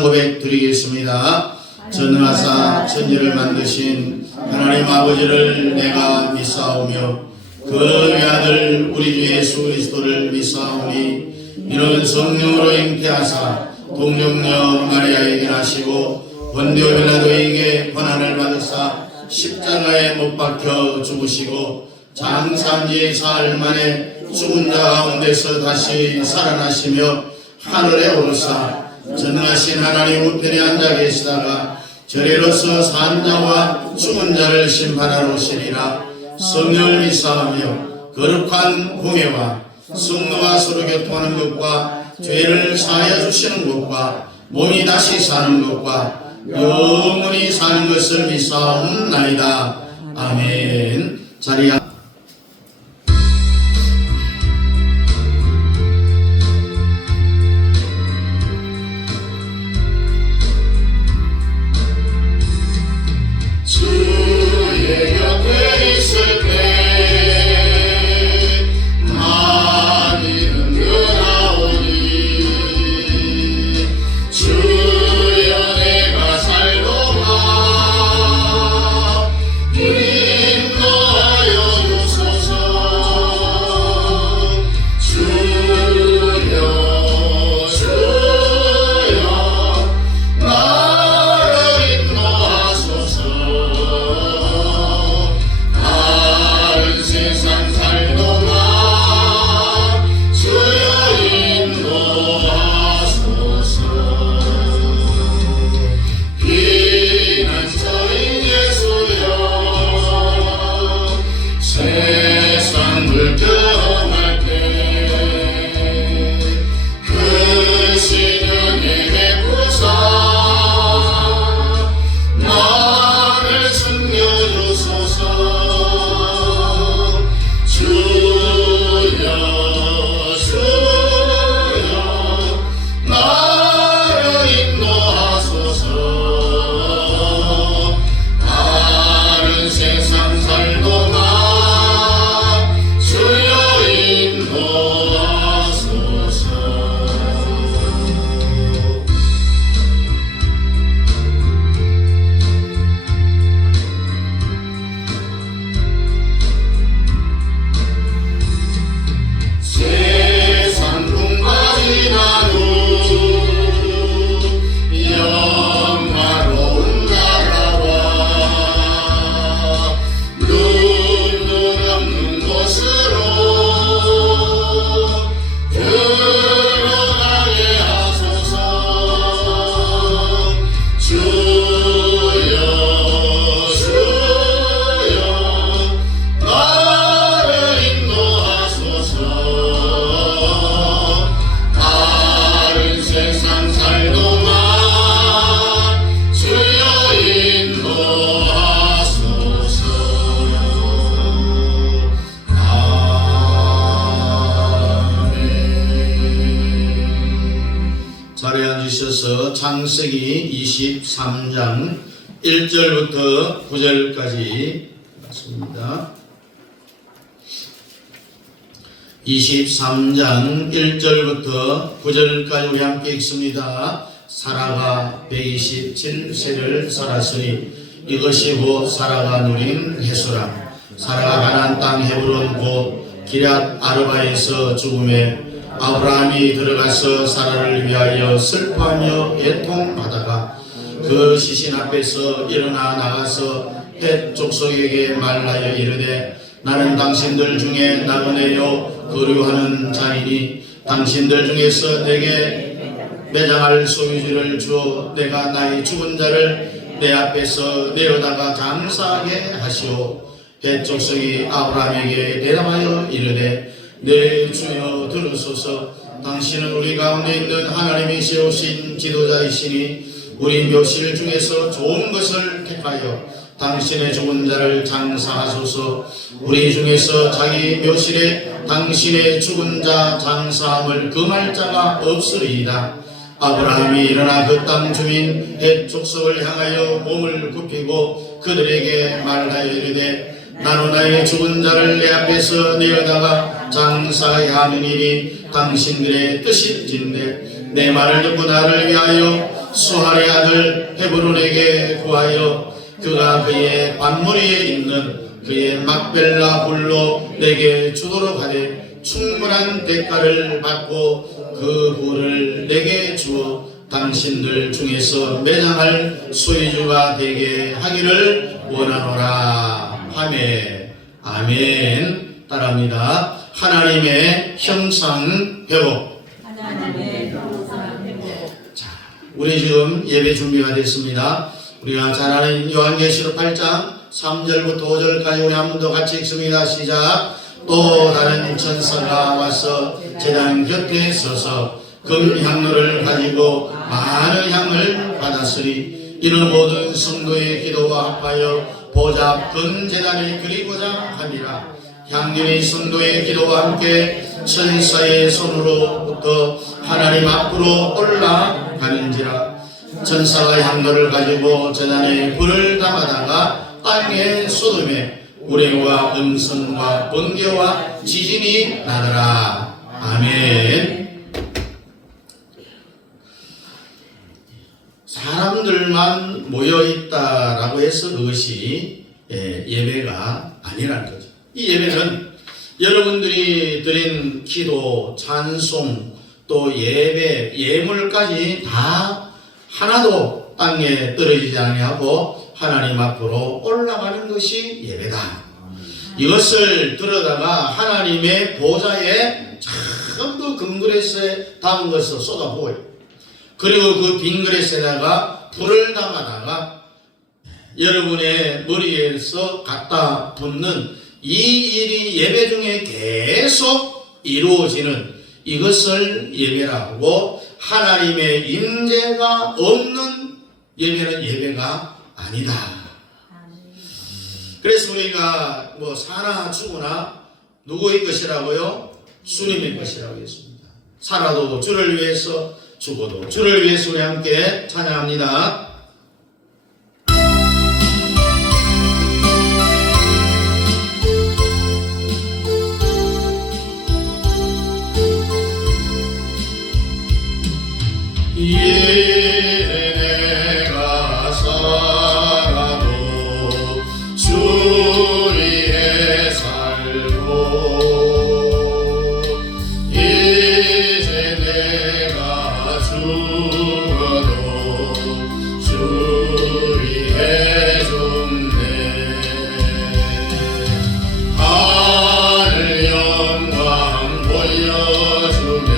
고백 드리겠습니다. 전능하사 천지를 만드신 하나님 아버지를 내가 믿사오며 그 외아들 우리 주 예수 그리스도를 믿사오니 이는 성령으로 잉태하사 동정녀 마리아에게 나시고 본디오 빌라도에게 고난을 받으사 십자가에 못 박혀 죽으시고 장사한 지 사흘 만에 죽은 자 가운데서 다시 살아나시며 하늘에 오르사 전능하신 하나님 우편에 앉아 계시다가 저리로서 산 자와 죽은 자를 심판하러 오시리라. 성령을 믿사오며 거룩한 공예와 성령과 서로 교통하는 것과 죄를 사하여 주시는 것과 몸이 다시 사는 것과 영원히 사는 것을 믿사옵나이다. 아멘. 자리에 주의 곁에 있을 때 많이 흥겨나오니 주여 내가 살도록 인도하여 주소서. 주여 나를 인도하소서. 세상 살도록 주여 인도하소서. 피난처인 예수여 세상을 경험할 때 그 시련에 베푸사 나를 숨겨주소서. 주여 나를 인도하소서. 다른 세상 살도록 주여 인도하소서. 세상 꿈까지 나누 영화로운 나라와 눈물 없는 곳으로 들어가게 하소서. 주여 나를 인도하소서. 다른 세상 살도록 주여 인도하소서. 아멘. 자리에 앉으셔서 창세기 23장 1절부터 9절까지 맞습니다. 23장 1절부터 9절까지 우리 함께 읽습니다. 사라가 127세를 살았으니 이것이 곧 사라가 누린 해수라. 사라가 가나안 땅 헤브론 곧 기럇 아르바에서 죽음에 아브라함이 들어가서 사라를 위하여 슬퍼하며 애통하다가 그 시신 앞에서 일어나 나가서 헷 족속에게 말하여 이르되 나는 당신들 중에 나그네요 거류하는 자이니 당신들 중에서 내게 매장할 소유지를 주어 내가 나의 죽은 자를 내 앞에서 내어다가 장사하게 하시오. 헷 족속이 아브라함에게 대답하여 이르되 내 주여 들으소서. 당신은 우리 가운데 있는 하나님이 세우신 지도자이시니 우리 묘실 중에서 좋은 것을 택하여 당신의 죽은 자를 장사하소서. 우리 중에서 자기 묘실에 당신의 죽은 자 장사함을 금할 자가 없으리이다. 아브라함이 일어나 그 땅 주민 헷 족속을 향하여 몸을 굽히고 그들에게 말하여 이르되 나로 나의 죽은 자를 내 앞에서 내어다가 장사해야 하느니니 당신들의 뜻인진데 내 말을 듣고 나를 위하여 수할의 아들 헤브론에게 구하여 그가 그의 반머리에 있는 그의 막벨라 굴로 내게 주도록 하되 충분한 대가를 받고 그 굴을 내게 주어 당신들 중에서 매장할 소유주가 되게 하기를 원하노라 하매. 아멘. 따라합니다. 하나님의 형상 회복. 하나님의 형상 회복. 자, 우리 지금 예배 준비가 됐습니다. 우리가 잘 아는 요한계시록 8장 3절부터 5절까지 우리 한 번 더 같이 읽습니다. 시작. 또 다른 천사가 와서 제단 곁에 서서 금향로를 가지고 많은 향을 받았으니 이는 모든 성도의 기도와 합하여 보좌 금제단을 그리고자 함이라. 향륜이 성도의 기도와 함께 천사의 손으로부터 하나님 앞으로 올라가는지라. 천사가 향로를 가지고 제단에 불을 담아다가 땅에 쏟음에 우레와 음성과 번개와 지진이 나더라. 아멘. 사람들만 모여있다라고 해서 그것이 예배가 아니라는 거죠. 이 예배는 여러분들이 드린 기도, 찬송, 또 예배, 예물까지 다 하나도 땅에 떨어지지 아니하고 하나님 앞으로 올라가는 것이 예배다. 이것을 들여다가 하나님의 보좌에 전부 금그릇에 담은 것을 쏟아부어요. 그리고 그 빈 그릇에다가 불을 담아다가 여러분의 머리에서 갖다 붓는 이 일이 예배 중에 계속 이루어지는 이것을 예배라고, 하나님의 임재가 없는 예배는 예배가 아니다. 그래서 우리가 뭐 사나 죽으나 누구의 것이라고요? 주님의 것이라고 했습니다. 살아도 주를 위해서, 죽어도 주를 위해서 우리 함께 찬양합니다. 내가 살아도 주 위에 살고 이제 내가 죽어도 주 위에 죽네. 하늘 영광 보여주며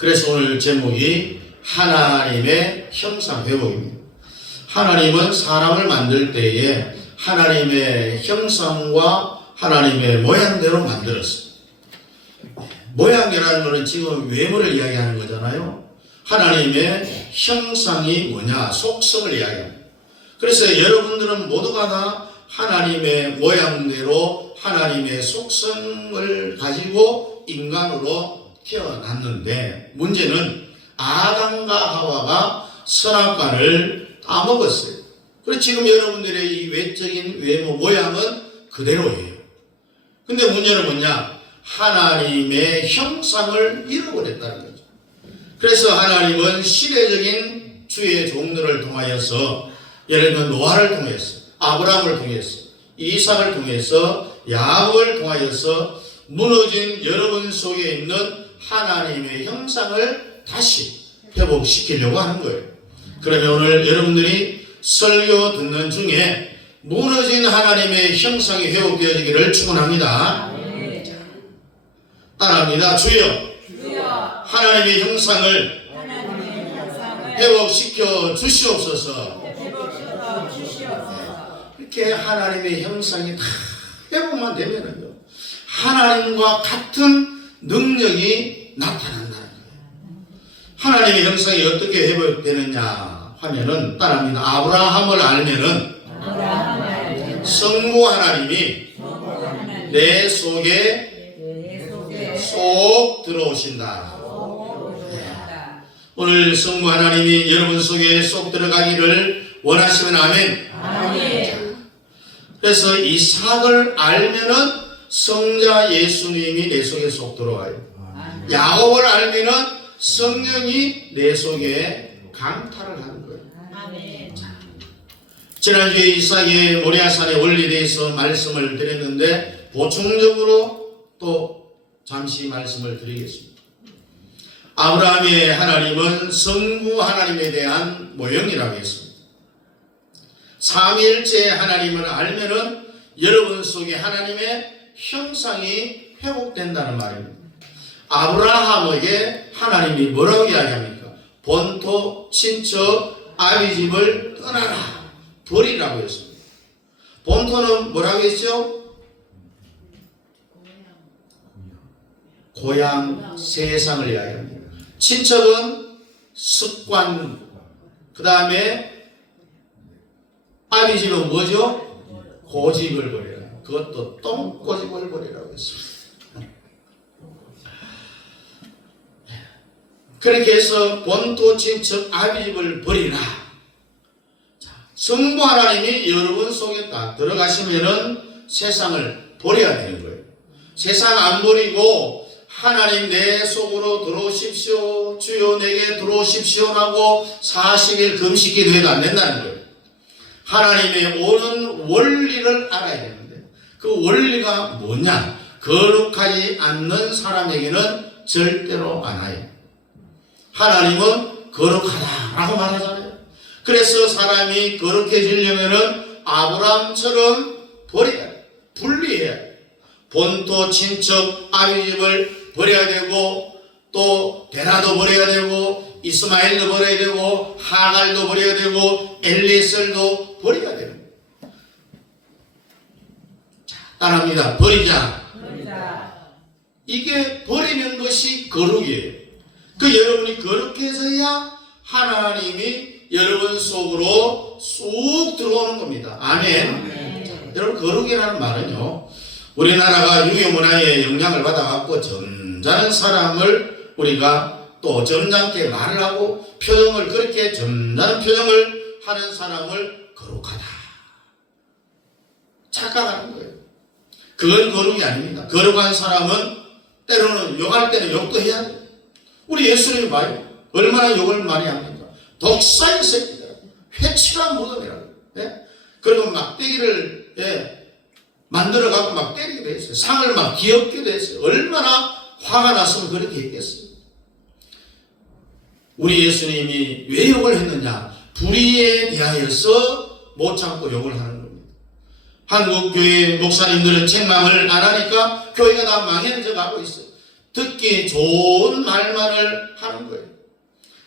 그래서 오늘 제목이 하나님의 형상 회복입니다. 하나님은 사람을 만들 때에 하나님의 형상과 하나님의 모양대로 만들었어요. 모양이라는 것은 지금 외모를 이야기하는 거잖아요. 하나님의 형상이 뭐냐? 속성을 이야기합니다. 그래서 여러분들은 모두가 다 하나님의 모양대로 하나님의 속성을 가지고 인간으로 태어났는데, 문제는 아담과 하와가 선악과를 따먹었어요. 그래서 지금 여러분들의 이 외적인 외모 모양은 그대로예요. 근데 문제는 뭐냐? 하나님의 형상을 잃어버렸다는 거죠. 그래서 하나님은 시대적인 주의 종들을 통하여서, 예를 들면 노아를 통해서, 아브라함을 통해서, 이삭을 통해서, 야곱을 통하여서 무너진 여러분 속에 있는 하나님의 형상을 다시 회복시키려고 하는 거예요. 그러면 오늘 여러분들이 설교 듣는 중에 무너진 하나님의 형상이 회복되어지기를 축원합니다. 따라합니다. 주여, 하나님의 형상을 회복시켜 주시옵소서. 이렇게 하나님의 형상이 다 회복만 되면은요, 하나님과 같은 능력이 나타난다는 거예요. 하나님의 형상이 어떻게 회복되느냐 하면은, 따라합니다. 아브라함을 알면은 성부 하나님이 내 속에 쏙 들어오신다. 오늘 성부 하나님이 여러분 속에 쏙 들어가기를 원하시면 아멘. 그래서 이삭을 알면은 성자 예수님이 내 속에 쏙 들어와요. 야곱을 알면은 성령이 내 속에 강탈을 하는 거예요. 지난주에 이삭의 모리아산의 원리에 대해서 말씀을 드렸는데, 보충적으로 또 잠시 말씀을 드리겠습니다. 아브라함의 하나님은 성부 하나님에 대한 모형이라고 했습니다. 삼위일체 하나님을 알면은 여러분 속에 하나님의 형상이 회복된다는 말입니다. 아브라함에게 하나님이 뭐라고 이야기합니까? 본토, 친척, 아비집을 떠나라, 버리라고 했습니다. 본토는 뭐라고 했죠? 고향, 세상을 이야기합니다. 친척은 습관, 그 다음에 아비집은 뭐죠? 고집을 버리라. 그것도 똥고집을 버리라고 했습니다. 그렇게 해서 본토, 친척, 아비집을 버리라. 성부 하나님이 여러분 속에 딱 들어가시면은 세상을 버려야 되는 거예요. 세상 안 버리고 하나님 내 속으로 들어오십시오, 주여 내게 들어오십시오라고 40일 금식 기도해도 안 된다는 거예요. 하나님의 오는 원리를 알아야 되는데, 그 원리가 뭐냐? 거룩하지 않는 사람에게는 절대로 안 와요. 하나님은 거룩하다라고 말하잖아요. 그래서 사람이 거룩해지려면은 아브라함처럼 버려야 돼. 분리해야 돼. 본토, 친척, 아비집을 버려야 되고, 또 베라도 버려야 되고, 이스마엘도 버려야 되고, 하갈도 버려야 되고, 엘리에셀도 버려야 되는 거예요. 자, 따라합니다. 버리자. 이게 버리는 것이 거룩이에요. 그 여러분이 거룩해서야 하나님이 여러분 속으로 쑥 들어오는 겁니다. 아멘. 여러분, 거룩이라는 말은요, 우리나라가 유교문화의 영향을 받아갖고 점잖은 사람을 우리가 또 점잖게 말을 하고 표정을, 그렇게 점잖은 표정을 하는 사람을 거룩하다 착각하는 거예요. 그건 거룩이 아닙니다. 거룩한 사람은 때로는 욕할 때는 욕도 해야 돼요. 우리 예수님이 봐요. 얼마나 욕을 많이 합니까? 독사의 새끼들, 회칠한 무덤이라고. 예? 그리고 막대기를 만들어갖고 막 때리기도 했어요. 상을 막 귀엽기도 했어요. 얼마나 화가 났으면 그렇게 했겠어요. 우리 예수님이 왜 욕을 했느냐? 불의에 대하여서 못 참고 욕을 하는 겁니다. 한국 교회 목사님들은 책망을 안 하니까 교회가 다 망해져 가고 있어요. 듣기 좋은 말만을 하는 거예요.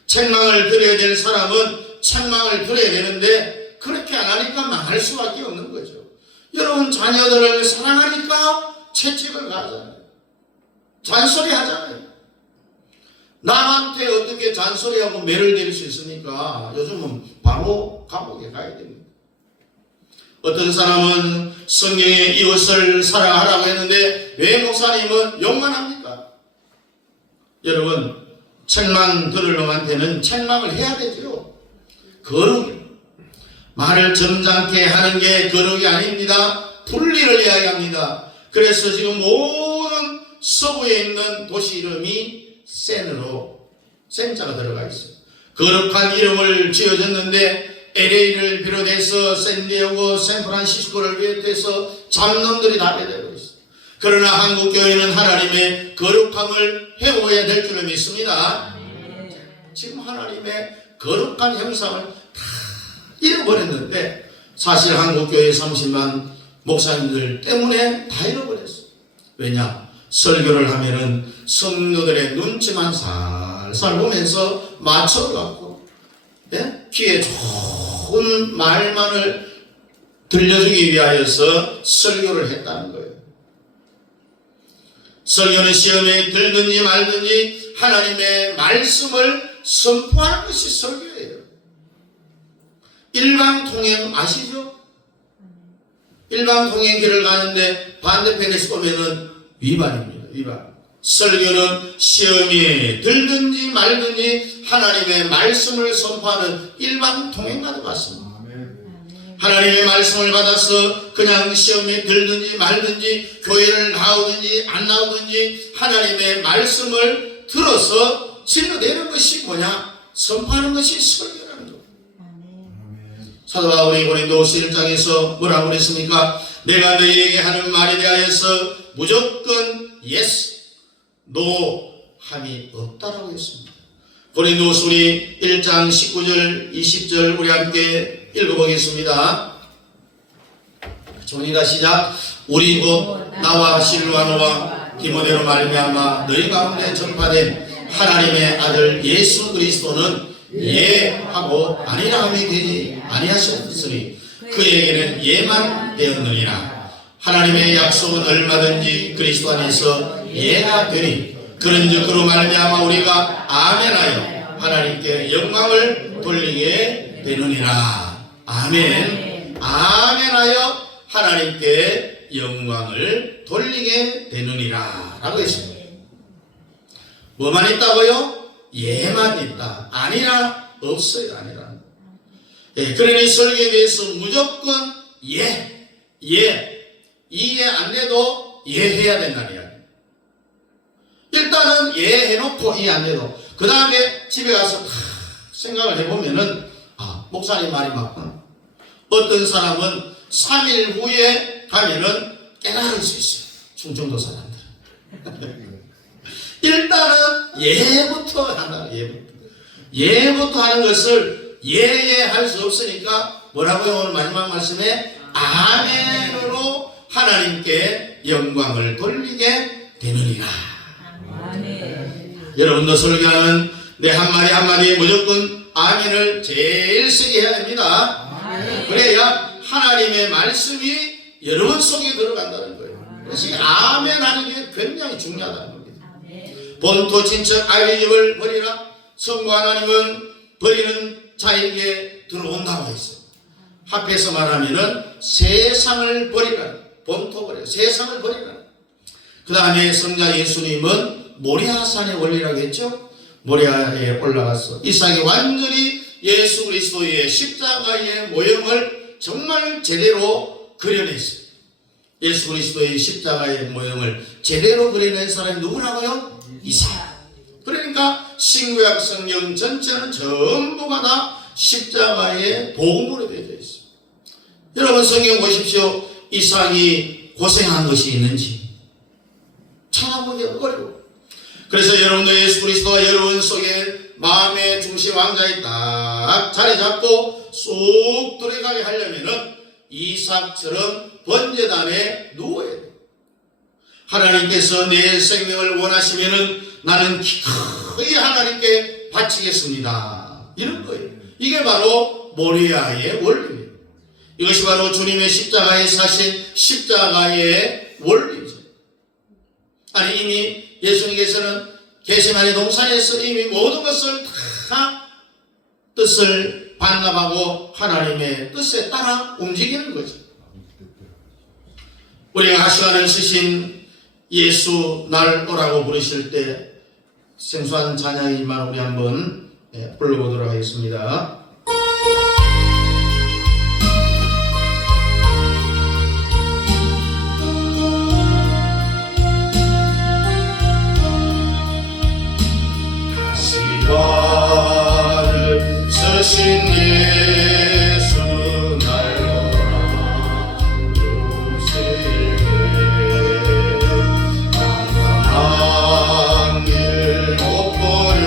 책망을 들어야 될 사람은 책망을 들어야 되는데 그렇게 안 하니까 망할 수밖에 없는 거죠. 여러분 자녀들을 사랑하니까 채찍을 가잖아요. 잔소리 하잖아요. 남한테 어떻게 잔소리하고 매를 대릴 수 있습니까? 요즘은 바로 감옥에 가야 됩니다. 어떤 사람은 성경에 이웃을 사랑하라고 했는데 왜 목사님은 욕만 합니까? 여러분 책망 들을 놈한테는 책망을 해야 되죠. 거룩 말을 점잖게 하는 게 거룩이 아닙니다. 분리를 이야기합니다. 그래서 지금 모든 서부에 있는 도시 이름이 센으로 센자가 들어가 있어요. 거룩한 이름을 지어줬는데 LA를 비롯해서 샌디에고, 샌프란시스코를 비롯해서 잡놈들이 다 배대고 있어요. 그러나 한국교회는 하나님의 거룩함을 해오해야 될 줄을 믿습니다. 지금 하나님의 거룩한 형상을 다 잃어버렸는데 사실 한국교회 30만 목사님들 때문에 다 잃어버렸어요. 왜냐? 설교를 하면은 성도들의 눈치만 살살 보면서 맞춰갖고 귀에 좋은 말만을 들려주기 위하여서 설교를 했다는 거예요. 설교는 시험에 들든지 말든지 하나님의 말씀을 선포하는 것이 설교예요. 일방통행 아시죠? 일방통행 길을 가는데 반대편에서 오면은 위반입니다. 위반. 설교는 시험에 들든지 말든지 하나님의 말씀을 선포하는 일방통행과도 같습니다. 하나님의 말씀을 받아서 그냥 시험에 들든지 말든지 교회를 나오든지 안 나오든지 하나님의 말씀을 들어서 질러내는 것이 뭐냐? 선포하는 것이 설교라는 것. 사도 바울이 고린도후서 1장에서 뭐라고 그랬습니까? 내가 너희에게 하는 말에 대하여서 무조건 yes, no 함이 없다라고 했습니다. 고린도후서 우리 1장 19절 20절 우리 함께 읽어보겠습니다. 전이다 시작. 우리 곧 나와 실루아노와 디모데로 말미암아 너희 가운데 전파된 하나님의 아들 예수 그리스도는 예하고 아니라 함이 되지 아니하셨으니 그에게는 예만 되었느니라. 하나님의 약속은 얼마든지 그리스도 안에서 예가 되니 그런즉 그로 말미암아 우리가 아멘하여 하나님께 영광을 돌리게 되느니라. 아멘. 아멘하여 하나님께 영광을 돌리게 되느니라 라고 했습니다. 뭐만 있다고요? 예만 있다. 아니라 없어요. 아니라. 그러니 설교에 대해서 무조건 이해 안 돼도 예해야 된다는 이야기. 일단은 예해놓고 이해 안 돼도 그 다음에 집에 가서 생각을 해보면은 목사님 말이 맞구나. 어떤 사람은 3일 후에 가면은 깨달을 수 있어요. 충청도 사람들. 일단은 예부터 한다. 예부터 하는 것을 예할 수 없으니까 뭐라고요? 오늘 마지막 말씀에 아멘으로 하나님께 영광을 돌리게 되느니라. 아멘. 여러분도 설교하면 내 한마디 한마디에 무조건 아멘을 제일 세게 해야 됩니다. 아멘. 그래야 하나님의 말씀이 여러분 속에 들어간다는 거예요. 그래서 아멘 하는 게 굉장히 중요하다는 겁니다. 아멘. 본토 친척 아이집을 버리라. 성부 하나님은 버리는 자에게 들어온다고 했어요. 합해서 말하면은 세상을 버리라. 본토 버리라. 세상을 버리라. 그 다음에 성자 예수님은 모리아산에 올리라고 했죠. 모리아에 올라가서 이삭이 완전히 예수 그리스도의 십자가의 모형을 정말 제대로 그려냈어요. 예수 그리스도의 십자가의 모형을 제대로 그려낸 사람이 누구라고요? 이삭. 그러니까 신구약 성경 전체는 전부가 다 십자가의 복음으로 되어 있어요. 여러분 성경 보십시오. 이삭이 고생한 것이 있는지 찾아보기 어려워. 그래서 여러분도 예수 그리스도가 여러분 속에 마음의 중심 왕자에 딱 자리 잡고 쏙 들어가게 하려면은 이삭처럼 번제단에 누워야 돼요. 하나님께서 내 생명을 원하시면은 나는 기꺼이 하나님께 바치겠습니다. 이런 거예요. 이게 바로 모리아의 원리입니다. 이것이 바로 주님의 십자가에 사신 십자가의 원리죠. 아니, 이미 예수님께서는 겟세마네 동산에서 이미 모든 것을 다 뜻을 반납하고 하나님의 뜻에 따라 움직이는 거죠. 우리가 하시관을 쓰신 예수 날 오라고 부르실 때 생소한 찬양이지만 우리 한번 불러보도록 하겠습니다. 가시관을 쓰신 예수 날 오라 부르시네. 깜깜한 길 못 보려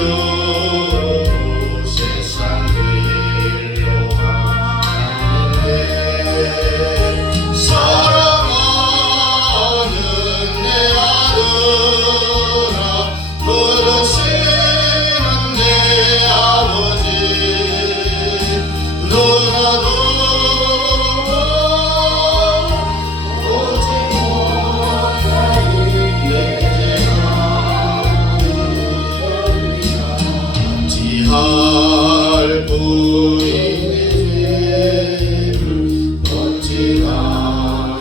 세상 길로 가는데 사랑하는 내 아들아 부르시는 내 아버지 너라도 오지 못하니 내가 지할 부인의 멋지다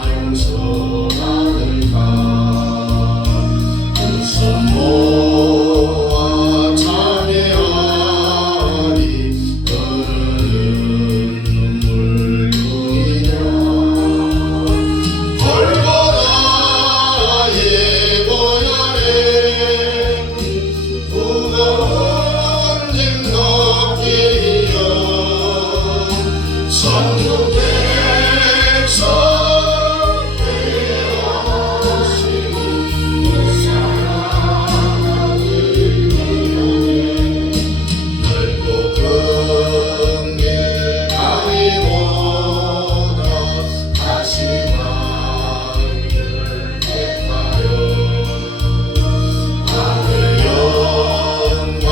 용서받을까 두 손 모아 찬양하리 흐르는 눈물 중이냐 골고다의 보혈에 무거운 짐 덮기려 성도 백성 되어시니 넓고 큰 길 가위보다 다시 마음을 택하여 하늘 영광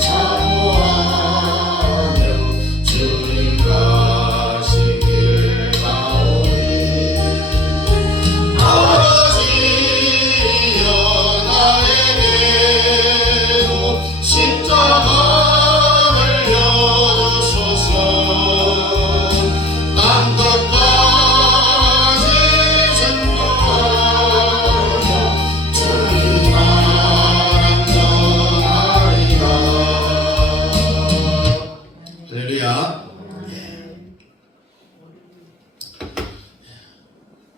사모하며 주님 가시길 가오니 아버지여 나에게도 십자가를 열어주소서. 땅끝까지 전도하며 주님 나라 떠나리라. 할렐루야.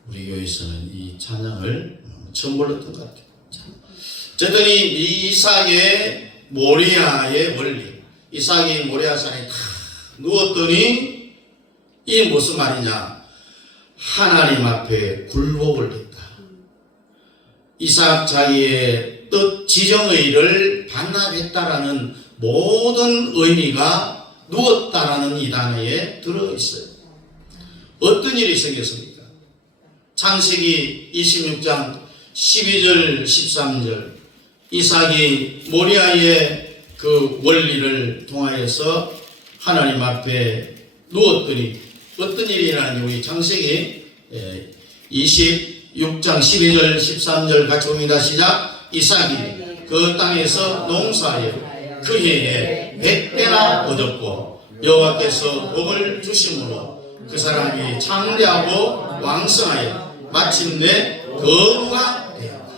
우리 교회에서는 이 찬양을 처음 불렀던 것 같아요. 어쨌든 이 이삭의 모리아의 원리, 이삭이 모리아산에 다 누웠더니 이 무슨 말이냐? 하나님 앞에 굴복을 했다. 이삭 자기의 뜻 지정의를 반납했다라는 모든 의미가 누웠다라는 이 단어에 들어있어요. 어떤 일이 생겼습니까? 창세기 26장 12절 13절 이삭이 모리아의 그 원리를 통하여서 하나님 앞에 누웠더니 어떤 일이 일어나니 우리 창세기 26장 12절 13절 같이 봅니다. 시작. 이삭이 그 땅에서 농사하여 그 해에 100배나 얻었고 여호와께서 복을 주심으로 그 사람이 창대하고 왕성하여 마침내 거부가 되었다.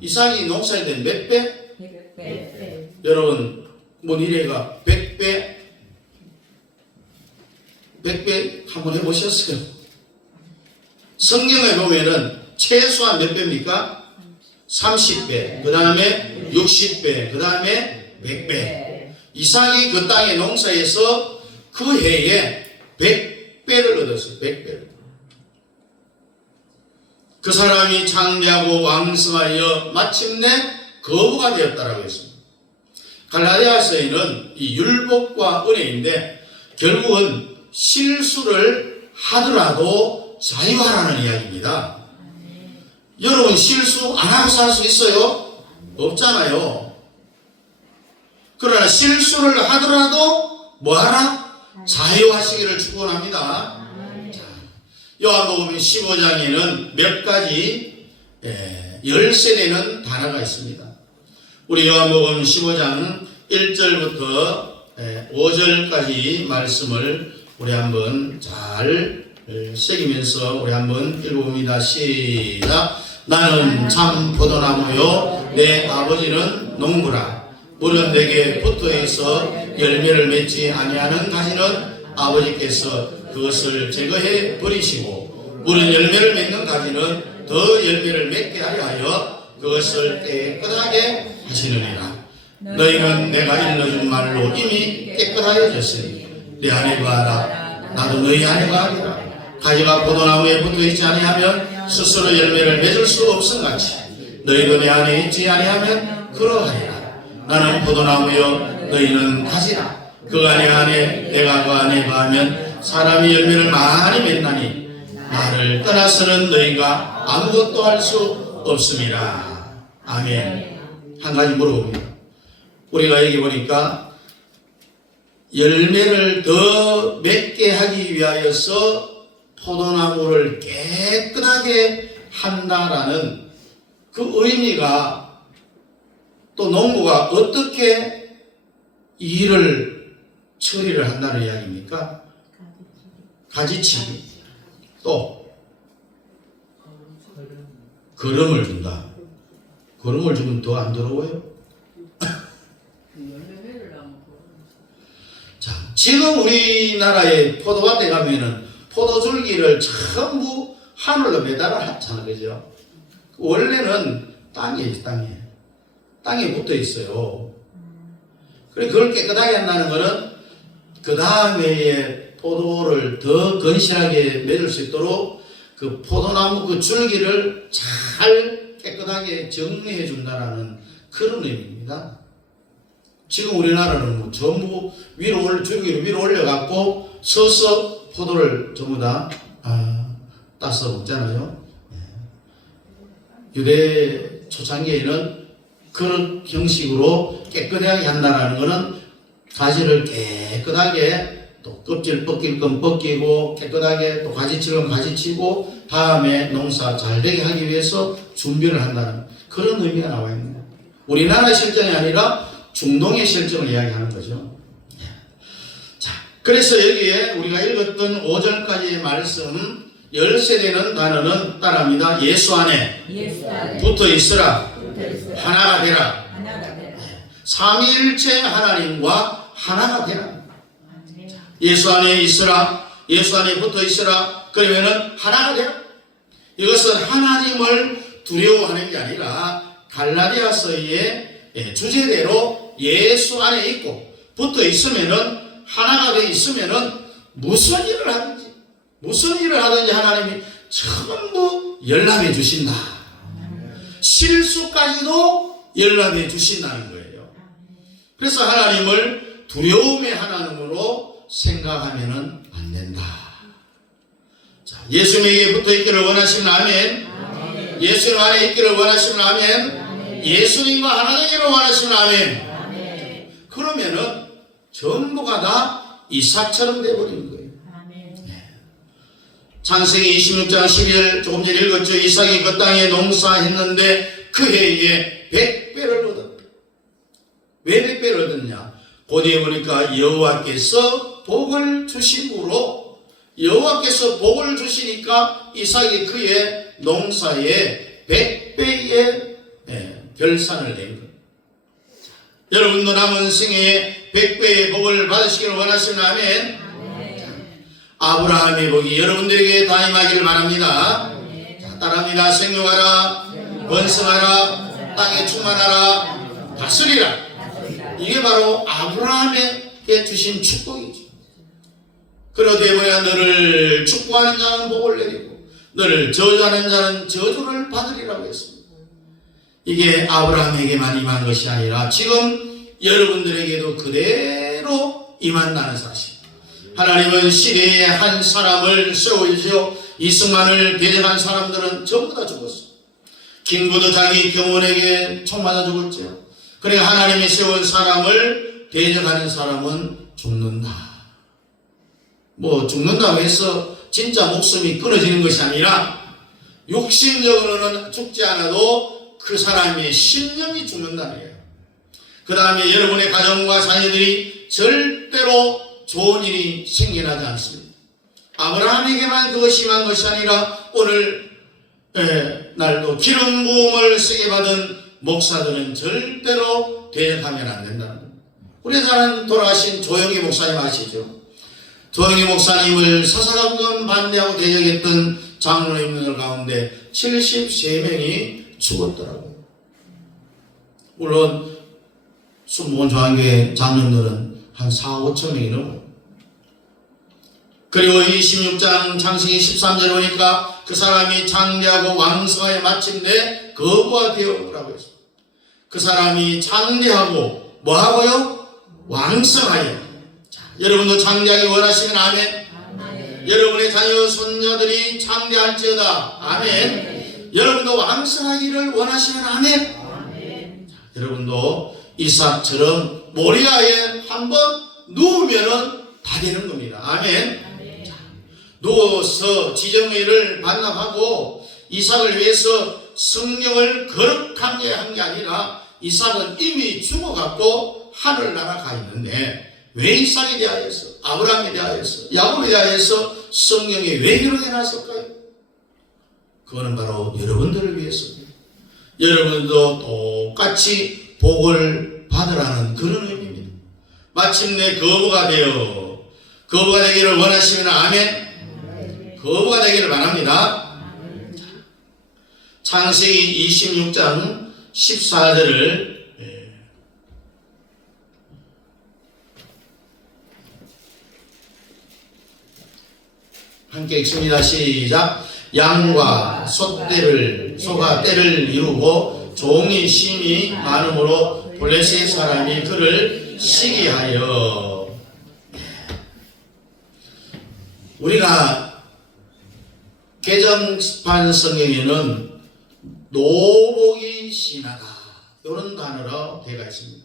이삭이 농사할 때 몇 배? 100배. 여러분 이래가 100배 100배 한번 해보셨어요? 성경에 보면은 최소한 몇 배입니까? 30배, 그 다음에 60배, 그 다음에 100배. 이삭이 그 땅의 농사에서 그 해에 100배를 얻었어요. 100배를. 그 사람이 창대하고 왕성하여 마침내 거부가 되었다라고 했습니다. 갈라디아서에는 이 율법과 은혜인데 결국은 실수를 하더라도 자유하라는 이야기입니다. 여러분 실수 안 하고 살 수 있어요? 없잖아요. 그러나 실수를 하더라도 뭐하라? 자유하시기를 축원합니다. 요한복음 15장에는 몇 가지 열쇠되는 단어가 있습니다. 우리 요한복음 15장 1절부터 5절까지 말씀을 우리 한번 잘 새기면서 우리 한번 읽어봅니다. 시작. 나는 참 포도나무요 내 아버지는 농부라. 물은 내게 붙어있어 열매를 맺지 아니하는 가지는 아버지께서 그것을 제거해 버리시고 물은 열매를 맺는 가지는 더 열매를 맺게 하여 그것을 깨끗하게 하시느니라. 너희는 내가 일러준 말로 이미 깨끗하여졌으니 내 안에 거하라. 나도 너희 안에 거하리라. 가지가 포도나무에 붙어있지 아니하면 스스로 열매를 맺을 수 없음같이 너희도 내 안에 있지 아니하면 그러하리라. 나는 포도나무요 너희는 가지라. 그 안에 내가 그 안에 거하면 사람이 열매를 많이 맺나니 나를 떠나서는 너희가 아무것도 할 수 없음이라. 아멘. 한 가지 물어봅니다. 우리가 여기 보니까 열매를 더 맺게 하기 위하여서 포도나무를 깨끗하게 한다라는 그 의미가 또 농부가 어떻게 이 일을 처리를 한다는 이야기입니까? 가지치기, 또 거름을 준다. 거름을 주면 더 안 더러워요? 자, 지금 우리나라의 포도밭에 가면은 포도줄기를 전부 하늘로 매달아놨잖아, 그죠? 원래는 땅에 붙어 있어요. 그래, 그걸 깨끗하게 한다는 거는 그 다음에 포도를 더 건실하게 맺을 수 있도록 그 포도나무 그 줄기를 잘 깨끗하게 정리해 준다라는 그런 의미입니다. 지금 우리나라는 뭐 전부 줄기를 위로 올려갖고 서서 포도를 전부 다 따서 먹잖아요. 유대 초창기에는 그런 형식으로 깨끗하게 한다는 것은 가지를 깨끗하게 또 껍질 벗길 건 벗기고 깨끗하게 또 가지칠 건 가지치고 다음에 농사 잘 되게 하기 위해서 준비를 한다는 그런 의미가 나와 있는 거예요. 우리나라의 실정이 아니라 중동의 실정을 이야기하는 거죠. 자, 그래서 여기에 우리가 읽었던 5절까지의 말씀 열쇠되는 단어는 따라합니다. 예수 안에 붙어 있으라. 하나가 되라. 삼위일체 하나님과 하나가 되라. 예수 안에 있으라. 예수 안에 붙어 있으라. 그러면은 하나가 되라. 이것은 하나님을 두려워하는 게 아니라 갈라디아서의 주제대로 예수 안에 있고 붙어 있으면은 하나가 돼 있으면은 무슨 일을 하든지 하나님이 전부 열람해 주신다. 실수까지도 열람해 주신다는 거예요. 그래서 하나님을 두려움의 하나님으로 생각하면은 안 된다. 자, 예수님에게 붙어 있기를 원하시면 아멘. 예수님 안에 있기를 원하시면 아멘. 예수님과 하나 되기를 원하시면 아멘. 그러면은 전부가 다 이삭처럼 되어버리는 거예요. 창세기 26장 12절 조금 전에 읽었죠. 이삭이 그 땅에 농사했는데 그 해에 100배를 얻었다. 왜 100배를 얻었냐? 고대에 보니까 여호와께서 복을 주심으로 여호와께서 복을 주시니까 이삭이 그의 농사에 100배의 결산을 낸 거예요. 여러분도 남은 생애에 100배의 복을 받으시기를 원하시는 아멘. 아브라함의 복이 여러분들에게 다 임하기를 바랍니다. 자, 따라합니다. 생육하라, 번성하라, 땅에 충만하라, 다스리라. 이게 바로 아브라함에게 주신 축복이죠. 그러되 뭐야, 너를 축복하는 자는 복을 내리고 너를 저주하는 자는 저주를 받으리라고 했습니다. 이게 아브라함에게만 임한 것이 아니라 지금 여러분들에게도 그대로 임한다는 사실. 하나님은 시대에 한 사람을 세우시오. 이승만을 대적한 사람들은 전부 다 죽었어. 김구도 자기 경원에게 총 맞아 죽을지요. 그러니까 하나님이 세운 사람을 대적하는 사람은 죽는다. 뭐 죽는다고 해서 진짜 목숨이 끊어지는 것이 아니라 육신적으로는 죽지 않아도 그 사람의 심령이 죽는다는 거예요. 그 다음에 여러분의 가정과 자녀들이 절대로 좋은 일이 생겨나지 않습니다. 아브라함에게만 그것이 임한 것이 아니라 오늘 날도 기름 부음을 세게 받은 목사들은 절대로 대적하면 안 된다는 거예요. 우리 잘 아는 돌아가신 조영희 목사님 아시죠? 조영희 목사님을 사사건건 반대하고 대적했던 장로님들 가운데 73명이 죽었더라고요. 물론 순복음 조항교회 장로들은 한 4, 5천 명이 넘어요. 그리고 26장 창세기 13절에 보니까 그 사람이 장대하고 왕성하여 마침내 거부가 되어라고 했어요. 그 사람이 장대하고 뭐하고요? 왕성하여. 자, 여러분도 장대하기 원하시면 아멘. 아멘. 여러분의 자녀 손녀들이 장대할지어다. 아멘. 여러분도 왕성하기를 원하시면 아멘. 아멘. 자, 여러분도 이삭처럼 모리아에 한번 누우면은 다 되는 겁니다. 아멘. 누워서 지정의를 반납하고 이삭을 위해서 성령을 거룩하게 한 게 아니라 이삭은 이미 죽어갖고 하늘나라 가 있는데 왜 이삭에 대하여서 아브라함에 대하여서 야곱에 대하여서 성령이 왜 이렇게 났을까요? 그거는 바로 여러분들을 위해서입니다. 여러분도 똑같이 복을 받으라는 그런 의미입니다. 마침내 거부가 되기를 원하시면 아멘. 거부가 되기를 바랍니다. 창세기 26장 14절을 함께 읽습니다. 시작. 양과 소가 떼를 이루고 종이 심이 많음으로 블레셋 사람이 그를 시기하여. 우리가 개정판 성경에는 노복이 심하다 이런 단어로 되어 있습니다.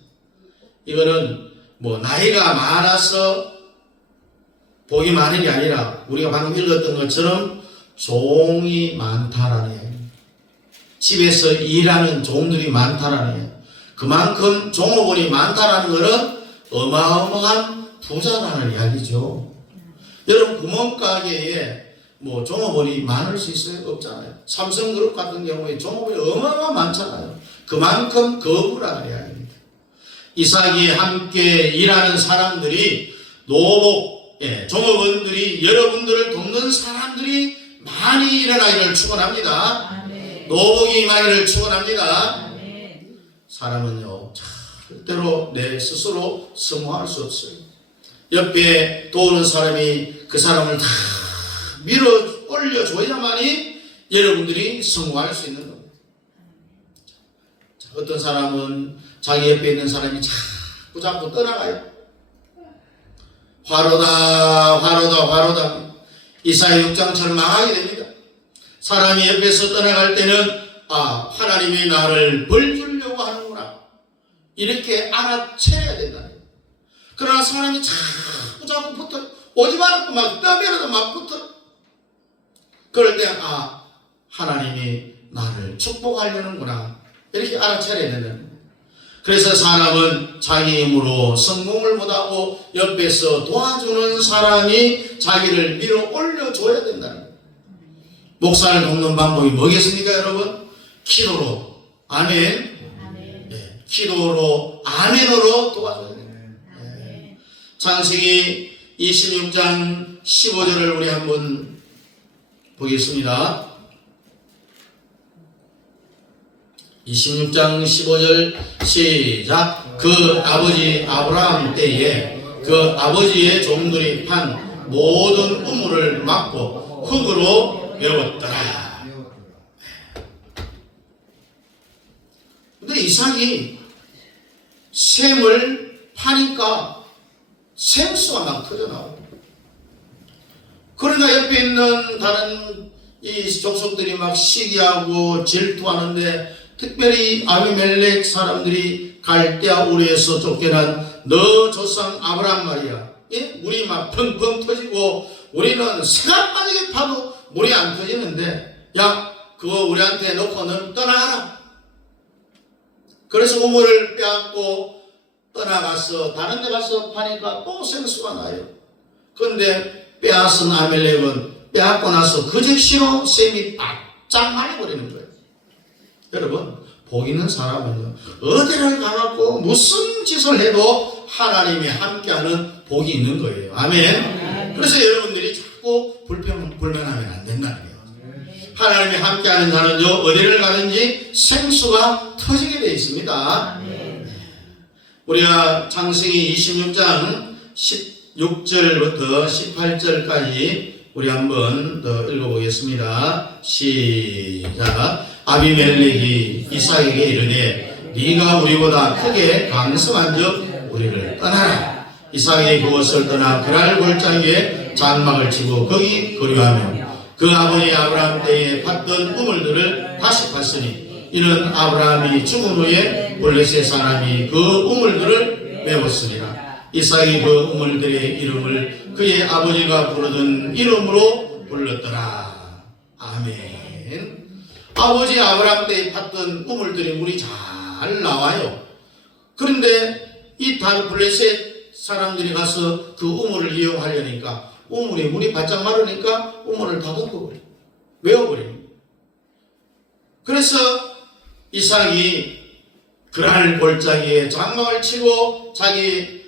이거는 뭐 나이가 많아서 복이 많은 게 아니라 우리가 방금 읽었던 것처럼 종이 많다라는 얘기입니다. 집에서 일하는 종들이 많다라는 얘기예요. 그만큼 종업원이 많다라는 것은 어마어마한 부자라는 이야기죠. 여러분 구멍가게에 뭐 종업원이 많을 수 있어요? 없잖아요. 삼성그룹 같은 경우에 종업원이 어마어마 많잖아요. 그만큼 거부라는 이야기입니다. 이삭이 함께 일하는 사람들이 종업원들이 여러분들을 돕는 사람들이 많이 일어나기를 축원합니다. 아멘. 노복이 임하기를 축원합니다. 아멘. 사람은요 절대로 내 스스로 성공할 수 없어요. 옆에 도우는 사람이 그 사람을 다 밀어 올려줘야만이 여러분들이 성공할 수 있는 겁니다. 어떤 사람은 자기 옆에 있는 사람이 자꾸 떠나가요. 화로다. 이사야 6장처럼 망하게 됩니다. 사람이 옆에서 떠나갈 때는 하나님이 나를 벌 주려고 하는구나 이렇게 알아채야 된다. 그러나 사람이 자꾸 붙어 오지 말고 막 떠밀어도 막 붙어. 그럴 때 하나님이 나를 축복하려는구나 이렇게 알아차려야 된다는 거예요. 그래서 사람은 자기 힘으로 성공을 못하고 옆에서 도와주는 사람이 자기를 밀어 올려줘야 된다는 거예요. 목사를 돕는 방법이 뭐겠습니까 여러분? 기도로 아멘. 네, 기도로 아멘으로 도와줘야 됩니다. 네. 창세기 26장 15절을 우리 한번 보겠습니다. 26장 15절 시작. 그 아버지 아브라함 때에 그 아버지의 종들이 판 모든 우물을 막고 흙으로 메웠더라. 근데 이삭이 샘을 파니까 샘수가 막 터져나오고, 그러니까 옆에 있는 다른 이 족속들이 막 시기하고 질투하는데 특별히 아비멜렉 사람들이 갈대아 우르에서 쫓겨난 너 조상 아브라함 말이야. 예? 물이 막 펑펑 터지고 우리는 새가 빠지게 파도 물이 안 터지는데 야 그거 우리한테 놓고 너는 떠나가라. 그래서 우물을 빼앗고 떠나가서 다른 데 가서 파니까 또 생수가 나요. 그런데 빼앗은 아멜렉은 빼앗고 나서 그 즉시로 샘이 바짝 말려버리는 거예요. 여러분 복 있는 사람은요 어디를 가갖고 무슨 짓을 해도 하나님이 함께하는 복이 있는 거예요. 아멘. 그래서 여러분들이 자꾸 불편하면 안 된다는 거예요. 하나님이 함께하는 자는요 어디를 가든지 생수가 터지게 되어 있습니다. 우리가 창세기 26장 16절부터 18절까지 우리 한번 더 읽어보겠습니다. 시작. 아비멜렉이 이삭에게 이르되 네가 우리보다 크게 강성한즉 우리를 떠나라. 이삭이 그곳을 떠나 그랄 골짜기에 장막을 치고 거기 거류하며 그 아버지 아브라함 때에 팠던 우물들을 다시 팠으니 이는 아브라함이 죽은 후에 블레셋 사람이 그 우물들을 메웠으니라. 이삭이 그 우물들의 이름을 그의 아버지가 부르던 이름으로 불렀더라. 아멘. 아버지 아브라함 때에 팠던 우물들이 물이 잘 나와요. 그런데 이 블레셋 사람들이 가서 그 우물을 이용하려니까 우물에 물이 바짝 마르니까 우물을 다 덮어버려. 메워버립니다. 그래서 이삭이 그랄 골짜기에 장막을 치고 자기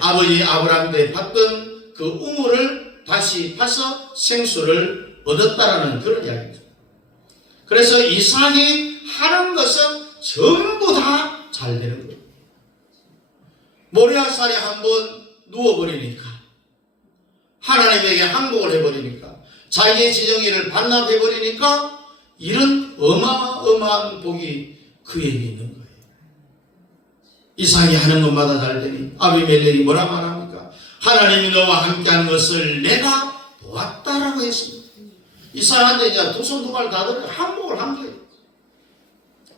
아버지 아브라함 때 팠던 그 우물을 다시 파서 생수를 얻었다라는 그런 이야기입니다. 그래서 이삭이 하는 것은 전부 다 잘 되는 거예요. 모리아산에 한번 누워버리니까 하나님에게 항복을 해버리니까 자기의 지정의를 반납해버리니까 이런 어마어마한 복이 그에게 있는 거예요. 이삭이 하는 것마다 잘 되니 아비멜렉이 뭐라 말합니까? 하나님이 너와 함께하는 것을 내가 보았다라고 했습니다. 이삭한테 이제 두 손 두 발 다 들어 항복을 한 거예요.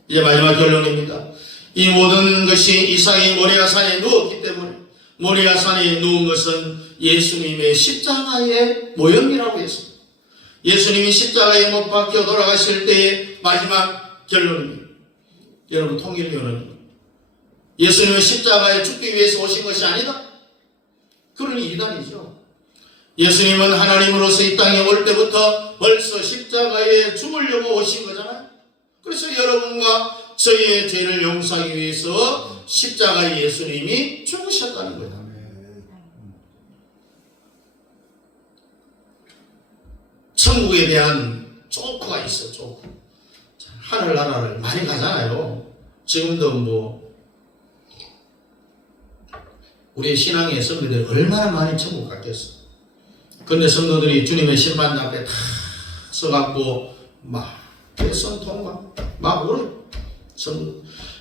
이제 마지막 결론입니다. 이 모든 것이 이삭이 모리아산에 누웠기 때문에 모리아산에 누운 것은 예수님의 십자가의 모형이라고 했습니다. 예수님이 십자가에 못 박혀 돌아가실 때의 마지막 결론입니다. 여러분 통일 결론입니다. 예수님은 십자가에 죽기 위해서 오신 것이 아니다. 그러니 이단이죠. 예수님은 하나님으로서 이 땅에 올 때부터 벌써 십자가에 죽으려고 오신 거잖아요. 그래서 여러분과 저희의 죄를 용서하기 위해서 십자가에 예수님이 죽으셨다는 거예요. 천국에 대한 조커가 있어. 조커. 하늘나라를 많이 가잖아요. 지금도 뭐 우리의 신앙의 성도들이 얼마나 많이 천국 갔겠어. 근데 성도들이 주님의 심판 앞에 다 서갖고 막 손통 막 울어요.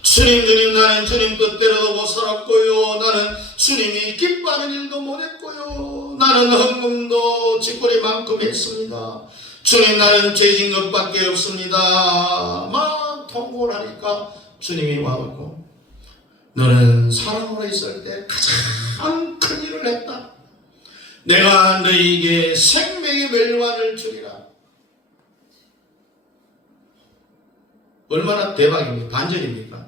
주님 나는 주님 뜻대로도 못 살았고요. 나는 주님이 기뻐하는 일도 못했고요. 나는 헌금도 쥐꼬리만큼 했습니다. 주님 나는 죄진 것밖에 없습니다. 막 통곡을 하니까 주님이 와갖고 너는 사람으로 있을 때 가장 큰 일을 했다. 내가 너희에게 생명의 멸관을 주리라. 얼마나 대박입니까? 반전입니까?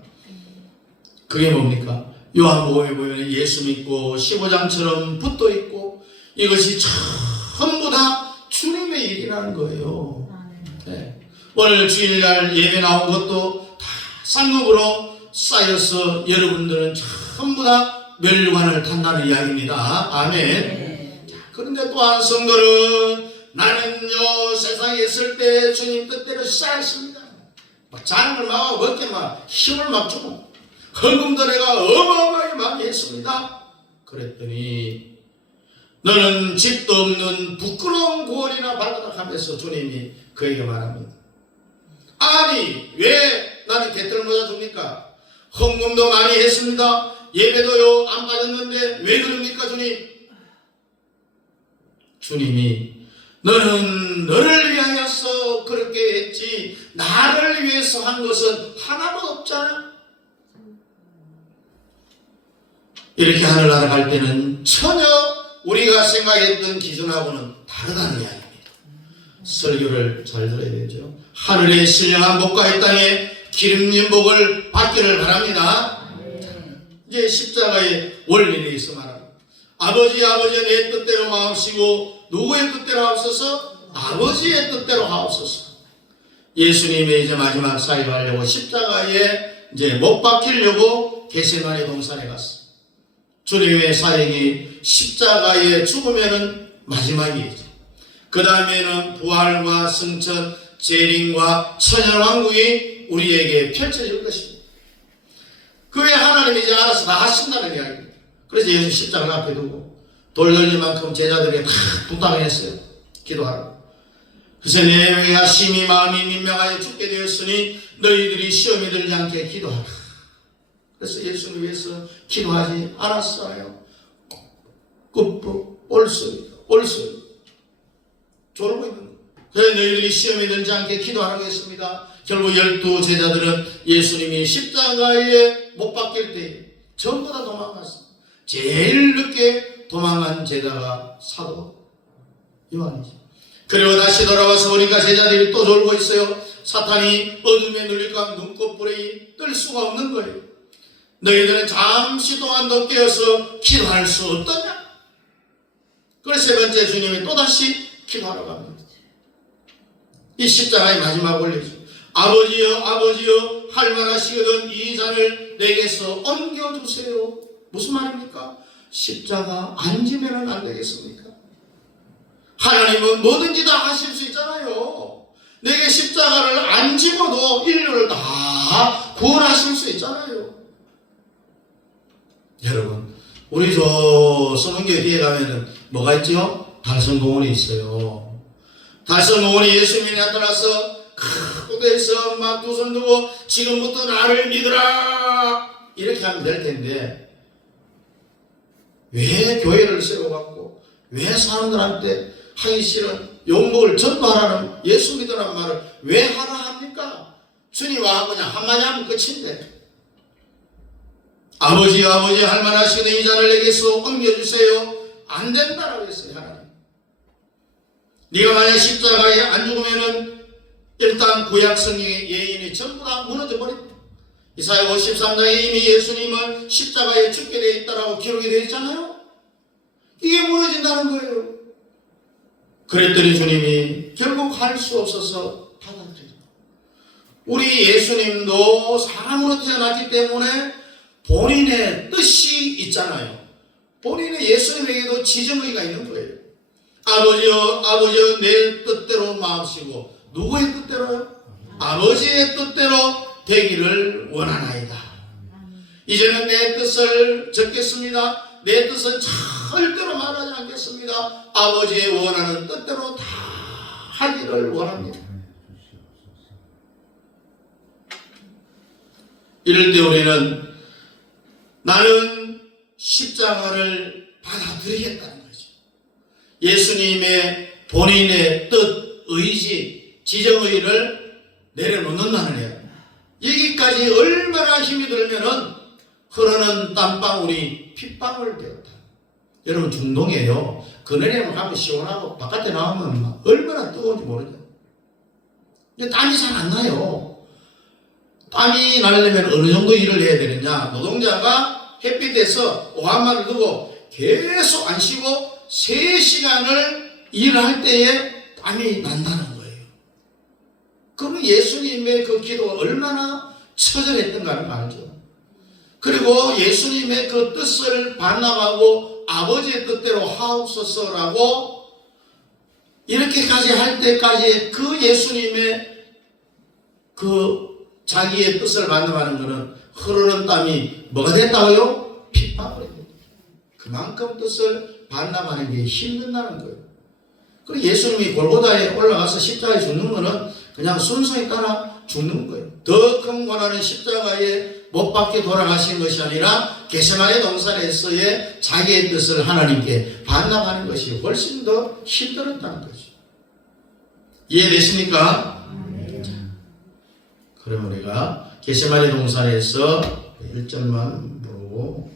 그게 뭡니까? 요한복음에 보면 예수 믿고 15장처럼 붙어 있고 이것이 전부 다 주님의 일이라는 거예요. 네. 오늘 주일날 예배 나온 것도 다 상급으로 쌓여서 여러분들은 전부 다 멸관을 탄다는 이야기입니다. 아멘. 자, 그런데 또한 성도는 나는요 세상에 있을 때 주님 뜻대로 살았습니다. 막 자랑을 막 먹게 막 힘을 막 주고 헌금도 내가 어마어마하게 많이 했습니다. 그랬더니 너는 집도 없는 부끄러운 구원이나 받으라 하면서 주님이 그에게 말합니다. 아니 왜 나는 개털 모자 줍니까? 헌금도 많이 했습니다. 예배도요 안 빠졌는데 왜 그럽니까 주님? 주님이 너는 너를 위하여서 그렇게 했지 나를 위해서 한 것은 하나도 없잖아. 이렇게 하늘나라 갈 때는 전혀 우리가 생각했던 기준하고는 다르다는 이야기입니다. 설교를 잘 들어야 되죠. 하늘의 신령한 복과 이 땅에 기름진 복을 받기를 바랍니다. 이제 십자가의 원리에 대해서 말합니다. 아버지 내 뜻대로 마옵시고 누구의 뜻대로 하옵소서? 아버지의 뜻대로 하옵소서. 예수님의 이제 마지막 사역하려고 십자가에 이제 못 박히려고 겟세마네 동산에 갔어. 주님의 사역이 십자가에 죽으면은 마지막이죠. 그 다음에는 부활과 승천, 재림과 천연왕국이 우리에게 펼쳐질 것입니다. 그 외에 하나님이 이제 알아서 다 하신다는 이야기입니다. 그래서 예수 십자가를 앞에 두고 돌 돌릴 만큼 제자들이 다 부탁했어요. 기도하라고. 그래서 내가 심히 마음이 민명하여 죽게 되었으니 너희들이 시험에 들지 않게 기도하라. 그래서 예수를 위해서 기도하지 않았어요. 올소리 졸고 있는 거예요. 그래서 너희들이 시험에 들지 않게 기도하라고 했습니다. 결국 12 제자들은 예수님이 십자가에 못 박힐 때 전부 다 도망갔습니다. 제일 늦게 도망간 제자가 사도 요한이죠. 그리고 다시 돌아와서 보니까 제자들이 또 졸고 있어요. 사탄이 어둠에 눌릴까 눈꺼풀에 뜰 수가 없는 거예요. 너희들은 잠시 동안 더 깨어서 기도할 수 없더냐? 그래서 세 번째 주님이 또다시 기도하라고 합니다. 이 십자가의 마지막 원리죠. 아버지여 할만하시거든 이 잔을 내게서 옮겨주세요. 무슨 말입니까? 십자가 안 지면은 안 되겠습니까? 하나님은 뭐든지 다 하실 수 있잖아요. 내게 십자가를 안 집어도 인류를 다 구원하실 수 있잖아요. 여러분, 우리 저 서문교회 뒤에 가면은 뭐가 있죠? 달성공원이 있어요. 달성공원이 예수님이 나타나서 큰 데서 막 두 손 두고 지금부터 나를 믿으라 이렇게 하면 될 텐데 왜 교회를 세워갖고 왜 사람들한테 하기 싫은 욕먹을 전도하라는 예수 믿으라는 말을 왜 하라 합니까? 주님과 그냥 한마디 하면 끝인데 아버지여 할만하시거든 이 잔을 내게서 옮겨주세요. 안 된다라고 했어요. 하나님. 네가 만약 십자가에 안 죽으면은 일단 구약 성경의 예인이 전부 다 무너져 버립니다. 이사야 53장에 이미 예수님은 십자가에 죽게 되어 있다라고 기록이 되어 있잖아요. 이게 무너진다는 거예요. 그랬더니 주님이 결국 할 수 없어서 받아들여요. 우리 예수님도 사람으로 태어났기 때문에 본인의 뜻이 있잖아요. 본인의 예수님에게도 지정의가 있는 거예요. 아버지여 내 뜻대로 마옵시고 누구의 뜻대로요? 아버지의 뜻대로 되기를 원하나이다. 이제는 내 뜻을 적겠습니다. 내 뜻은 절대로 말하지 않겠습니다. 아버지의 원하는 뜻대로 다 하기를 원합니다. 이럴 때 우리는 나는 십자가를 받아들이겠다는 거죠. 예수님의 본인의 뜻, 의지, 지정의를 내려놓는다는 거예요. 여기까지 얼마나 힘이 들면은 흐르는 땀방울이 핏방울 되었다. 여러분 중동이에요. 그늘에 가면 시원하고 바깥에 나오면 막 얼마나 뜨거운지 모르죠. 근데 땀이 잘 안 나요. 땀이 나려면 어느 정도 일을 해야 되느냐. 노동자가 햇빛에서 오한마를 두고 계속 안 쉬고 3시간을 일할 때에 땀이 난다는 거예요. 그럼 예수님의 그 기도가 얼마나 처절했던가를 알죠. 그리고 예수님의 그 뜻을 반납하고 아버지의 뜻대로 하옵소서라고 이렇게까지 할 때까지 그 예수님의 그 자기의 뜻을 반납하는 것은 흐르는 땀이 뭐가 됐다고요? 핏방울이 됐다. 그만큼 뜻을 반납하는 게 힘든다는 거예요. 그리고 예수님이 골고다에 올라가서 십자가에 죽는 것은 그냥 순서에 따라 죽는 거예요. 더 큰 고난은 십자가에 못 박혀 돌아가신 것이 아니라 겟세마네 동산에서의 자기의 뜻을 하나님께 반납하는 것이 훨씬 더 힘들었다는 거죠. 이해되십니까? 그럼 우리가 겟세마네 동산에서 1절만 보고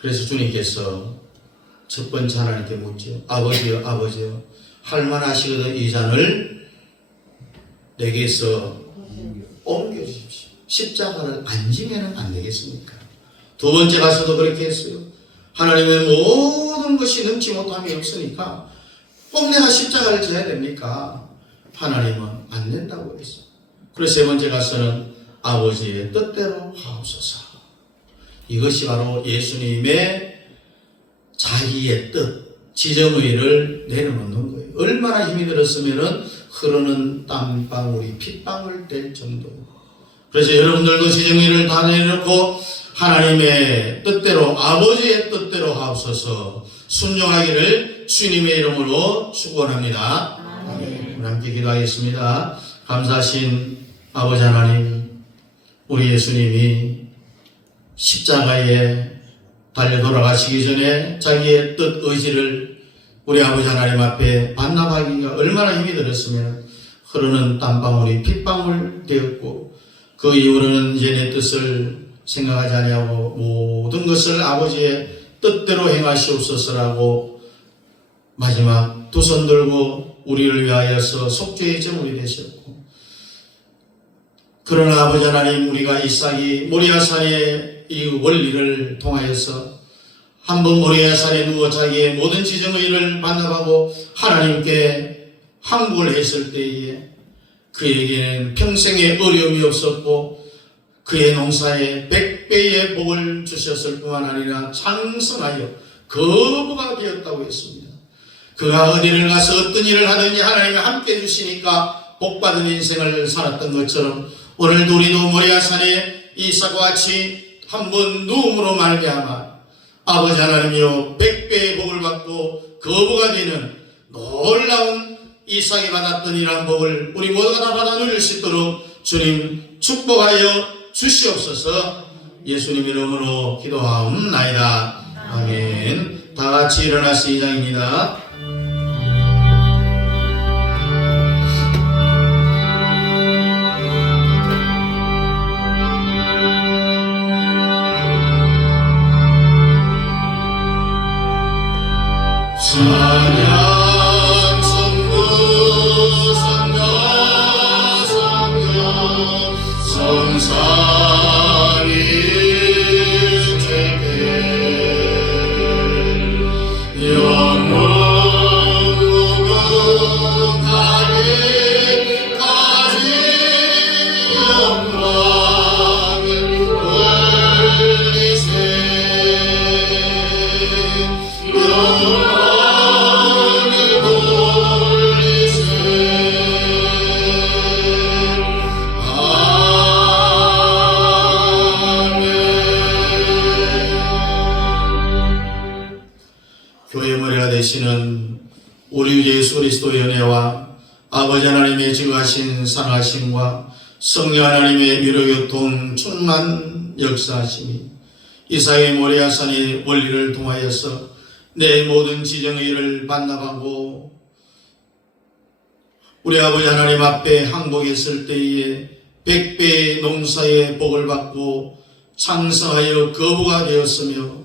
그래서 주님께서 첫 번째 하나님께 묻죠. 아버지여, 아버지여, 할만하시거든 이 잔을 내게서 옮겨주십시오. 십자가를 안 지면 안 되겠습니까? 두 번째 가서도 그렇게 했어요. 하나님의 모든 것이 능치 못함이 없으니까 꼭 내가 십자가를 져야 됩니까? 하나님은 안 된다고 했어요. 그래서 세 번째 가서는 아버지의 뜻대로 하옵소서. 이것이 바로 예수님의 자기의 뜻, 지정의를 내려놓는 거예요. 얼마나 힘이 들었으면 흐르는 땀방울이 핏방울 될 정도예요. 그래서 여러분들도 지정의를 다 내려놓고 하나님의 뜻대로, 아버지의 뜻대로 하옵소서 순종하기를 주님의 이름으로 축원합니다. 아멘. 함께 기도하겠습니다. 감사하신 아버지 하나님, 우리 예수님이 십자가에 달려 돌아가시기 전에 자기의 뜻, 의지를 우리 아버지 하나님 앞에 반납하기가 얼마나 힘이 들었으면 흐르는 땀방울이 핏방울 되었고, 그 이후로는 이제 내 뜻을 생각하지 아니하고 모든 것을 아버지의 뜻대로 행하시옵소서라고 마지막 두 손 들고 우리를 위하여서 속죄의 제물이 되셨고, 그러나 아버지 하나님, 우리가 이삭이 모리아산의 이 원리를 통하여서 한번 모리아산에 누워 자기의 모든 지정의를 반납하고 하나님께 항복을 했을 때에 그에게는 평생의 어려움이 없었고 그의 농사에 100배의 복을 주셨을 뿐만 아니라 장성하여 거부가 되었다고 했습니다. 그가 어디를 가서 어떤 일을 하든지 하나님이 함께 해주시니까 복받은 인생을 살았던 것처럼 오늘도 우리도 모리아산에 이삭과 같이 한번 누움으로 말미암아 아버지 하나님이여 100배의 복을 받고 거부가 되는 놀라운 이삭이 받았던 이러한 복을 우리 모두가 다 받아 누릴 수 있도록 주님 축복하여 주시옵소서. 예수님 이름으로 기도하옵나이다. 아멘. 다 같이 일어나서 2장입니다. 찬양 성부 성령 성령 성삼위 주께 영원 무궁하리까지 영광을 돌리세. 교회 머리가 되시는 우리 주 예수 그리스도의 은혜와 아버지 하나님의 지극하신 사랑하심과 성령 하나님의 위로교통 충만 역사하심이 이삭의 모리아산의 원리를 통하여서 내 모든 지정의 일을 반납하고 우리 아버지 하나님 앞에 항복했을 때에 100배의 농사의 복을 받고 창성하여 거부가 되었으며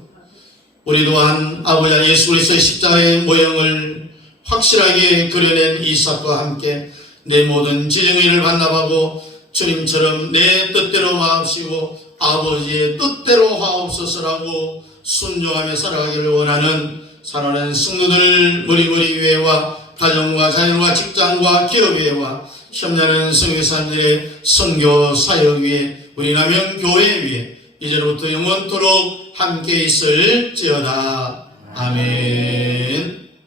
우리 또한 아버지 하나님 예수 그리스도의 십자가의 모형을 확실하게 그려낸 이삭과 함께 내 모든 지정의 일을 반납하고 주님처럼 내 뜻대로 마옵시고 아버지의 뜻대로 하옵소서라고 순종하며 살아가기를 원하는 사랑하는 성도들 무리무리 위에와 가정과 자녀과 직장과 기업 위에와 협력하는 성교사님들의 선교 사역 위에 우리 남영 교회 위에 이제로부터 영원토록 함께 있을지어다. 아멘.